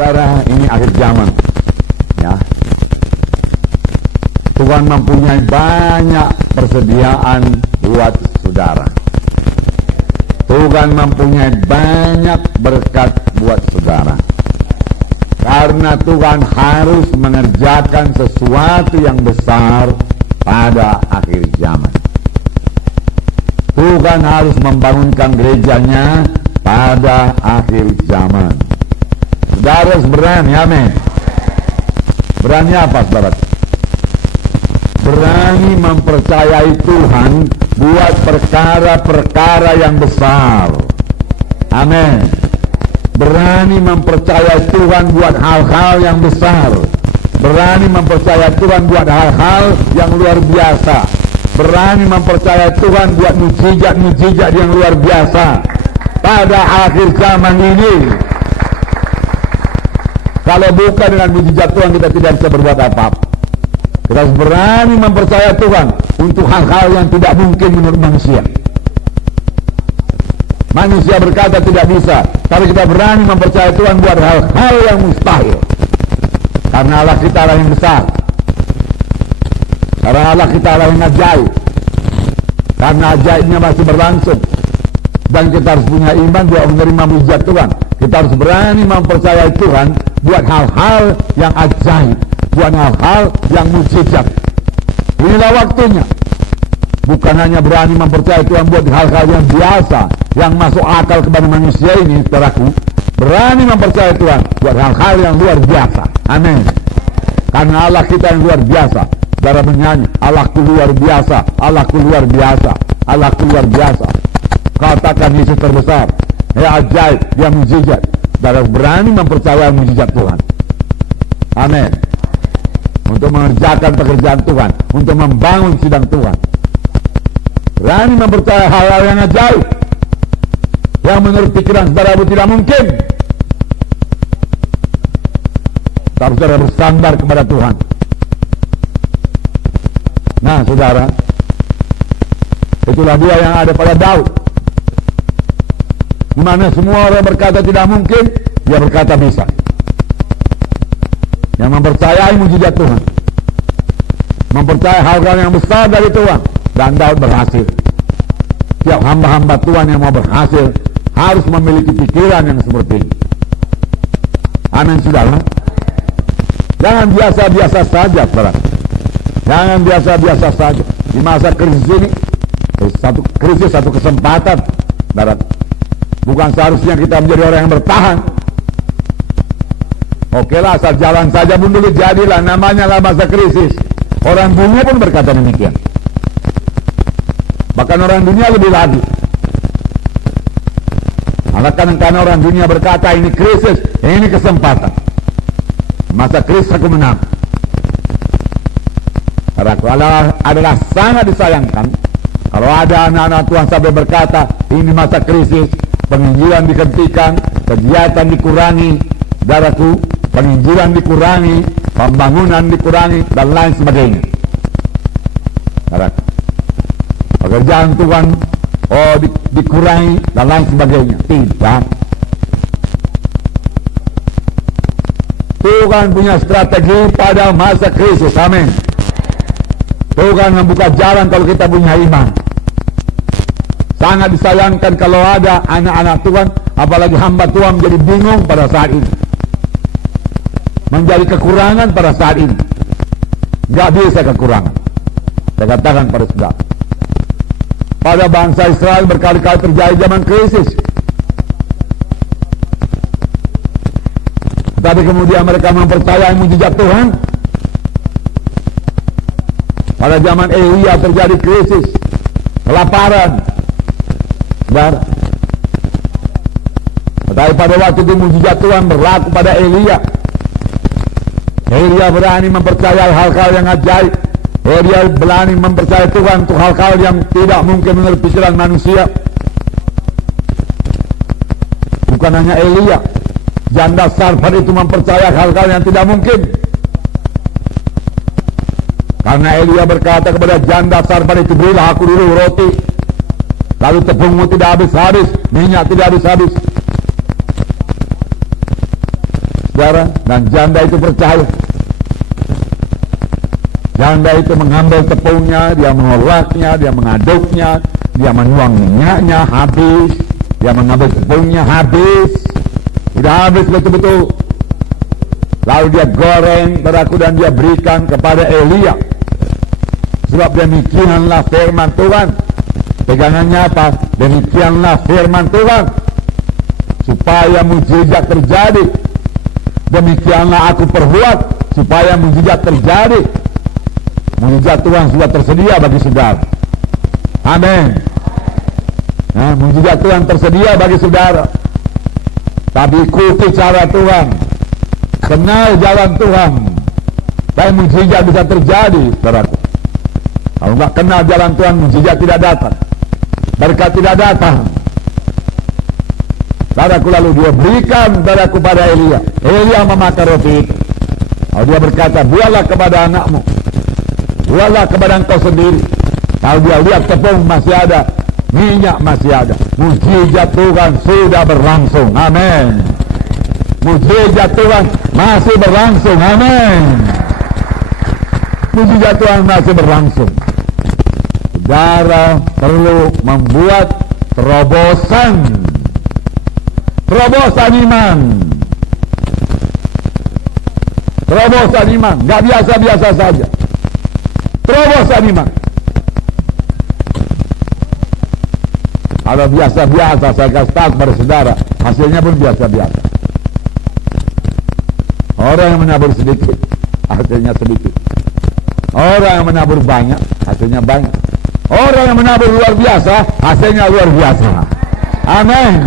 Saudara, ini akhir zaman, ya. Tuhan mempunyai banyak persediaan buat saudara. Tuhan mempunyai banyak berkat buat saudara. Karena Tuhan harus mengerjakan sesuatu yang besar pada akhir zaman. Tuhan harus membangunkan gerejanya pada akhir zaman. Saudara harus berani, amin. Berani apa, saudara? Berani mempercayai Tuhan buat perkara-perkara yang besar. Amin. Berani mempercayai Tuhan buat hal-hal yang besar. Berani mempercayai Tuhan buat hal-hal yang luar biasa. Berani mempercayai Tuhan buat mujizat-mujizat yang luar biasa pada akhir zaman ini. Kalau bukan dengan mujizat Tuhan, kita tidak bisa berbuat apa-apa. Kita harus berani mempercayai Tuhan untuk hal-hal yang tidak mungkin menurut manusia. Manusia berkata tidak bisa, tapi kita berani mempercayai Tuhan buat hal-hal yang mustahil. Karena Allah kita Allah yang besar. Karena Allah kita Allah yang ajaib. Karena ajaibnya masih berlangsung. Dan kita harus punya iman buat menerima mujizat Tuhan. Kita harus berani mempercayai Tuhan buat hal-hal yang ajaib, buat hal-hal yang mujizat. Inilah waktunya. Bukan hanya berani mempercayai Tuhan buat hal-hal yang biasa, yang masuk akal kepada manusia ini, saudaraku. Berani mempercayai Tuhan buat hal-hal yang luar biasa. Amin. Karena Allah kita yang luar biasa. Saudara menyanyi, Allahku luar biasa, Allahku luar biasa, Allahku luar biasa. Katakan Yesus terbesar, ya ajaib, dia mujizat. Saudara berani mempercayai mujizat Tuhan. Amin. Untuk mengerjakan pekerjaan Tuhan, untuk membangun sidang Tuhan. Berani mempercayai hal-hal yang ajaib, yang menurut pikiran saudara tidak mungkin. Tapi saudara bersandar kepada Tuhan. Nah, saudara, itulah dia yang ada pada Daud. Di mana semua orang berkata tidak mungkin, dia berkata bisa. Yang mempercayai mujizat Tuhan, mempercayai hal-hal yang besar dari Tuhan, dan Daud berhasil. Tiap hamba-hamba Tuhan yang mau berhasil harus memiliki pikiran yang seperti ini. Amin, saudara. Jangan biasa-biasa saja, saudara. Jangan biasa-biasa saja. Di masa krisis ini, satu kesempatan, saudara. Bukan seharusnya kita menjadi orang yang bertahan. Okelah, asal jalan saja pun dulu jadilah, namanya lah masa krisis. Orang dunia pun berkata demikian. Bahkan orang dunia lebih lagi. Karena orang dunia berkata ini krisis, ini kesempatan. Masa krisis aku menang. Allah adalah sangat disayangkan kalau ada anak-anak Tuhan sampai berkata ini masa krisis, penginjilan dihentikan, kegiatan dikurangi, saudaraku, penginjilan dikurangi, pembangunan dikurangi, dan lain sebagainya. Saudaraku, pekerjaan Tuhan dikurangi dan lain sebagainya. Tidak. Tuhan punya strategi pada masa krisis. Amin. Tuhan membuka jalan kalau kita punya iman. Sangat disayangkan kalau ada anak-anak Tuhan, apalagi hamba Tuhan, menjadi bingung pada saat ini, menjadi kekurangan pada saat ini. Gak bisa kekurangan. Saya katakan pada saudara, pada bangsa Israel berkali-kali terjadi zaman krisis, tapi kemudian mereka mempercayai mujizat Tuhan. Pada zaman Elia terjadi krisis, kelaparan, saudara. Tetapi pada waktu itu mujizat Tuhan berlaku pada Elia. Elia berani mempercayai hal-hal yang ajaib. Elia berani mempercayai Tuhan untuk hal-hal yang tidak mungkin menurut pikiran manusia. Bukan hanya Elia, janda Sarfat itu mempercayai hal-hal yang tidak mungkin. Karena Elia berkata kepada janda Sarfat itu, berilah aku dulu roti, lalu tepungmu tidak habis-habis, minyak tidak habis-habis. saudara, dan janda itu percaya. Janda itu mengambil tepungnya, dia mengolahnya, dia mengaduknya, dia menuang minyaknya habis, dia mengambil tepungnya habis, sudah habis betul-betul. Lalu dia goreng saudaraku dan dia berikan kepada Elia. Sebab demikianlah firman Tuhan. Pegangannya apa? Demikianlah firman Tuhan, supaya mujizat terjadi. Demikianlah aku perbuat supaya mujizat terjadi. Mujizat Tuhan sudah tersedia bagi saudara. Amin. Nah, mujizat Tuhan tersedia bagi saudara. Tapi ikuti cara Tuhan, kenal jalan Tuhan, dan mujizat bisa terjadi, saudaraku. Kalau enggak kenal jalan Tuhan, mujizat tidak datang, berkat tidak datang. Saudaraku, lalu dia berikan saudaraku pada Elia. Elia memakan roti itu. Lalu dia berkata, buatlah kepada anakmu, buatlah kepada engkau sendiri. Lalu dia lihat tepung masih ada, minyak masih ada. Mujizat Tuhan sudah berlangsung. Amin. Mujizat Tuhan masih berlangsung. Amin. Mujizat Tuhan masih berlangsung. Saudara perlu membuat terobosan iman. Terobosan iman, gak biasa-biasa saja. Terobosan iman. Kalau biasa-biasa, saya kasih tahu kepada saudara, hasilnya pun biasa-biasa. Orang yang menabur sedikit, hasilnya sedikit. Orang yang menabur banyak, hasilnya banyak. Orang yang menabur luar biasa, hasilnya luar biasa. Amin.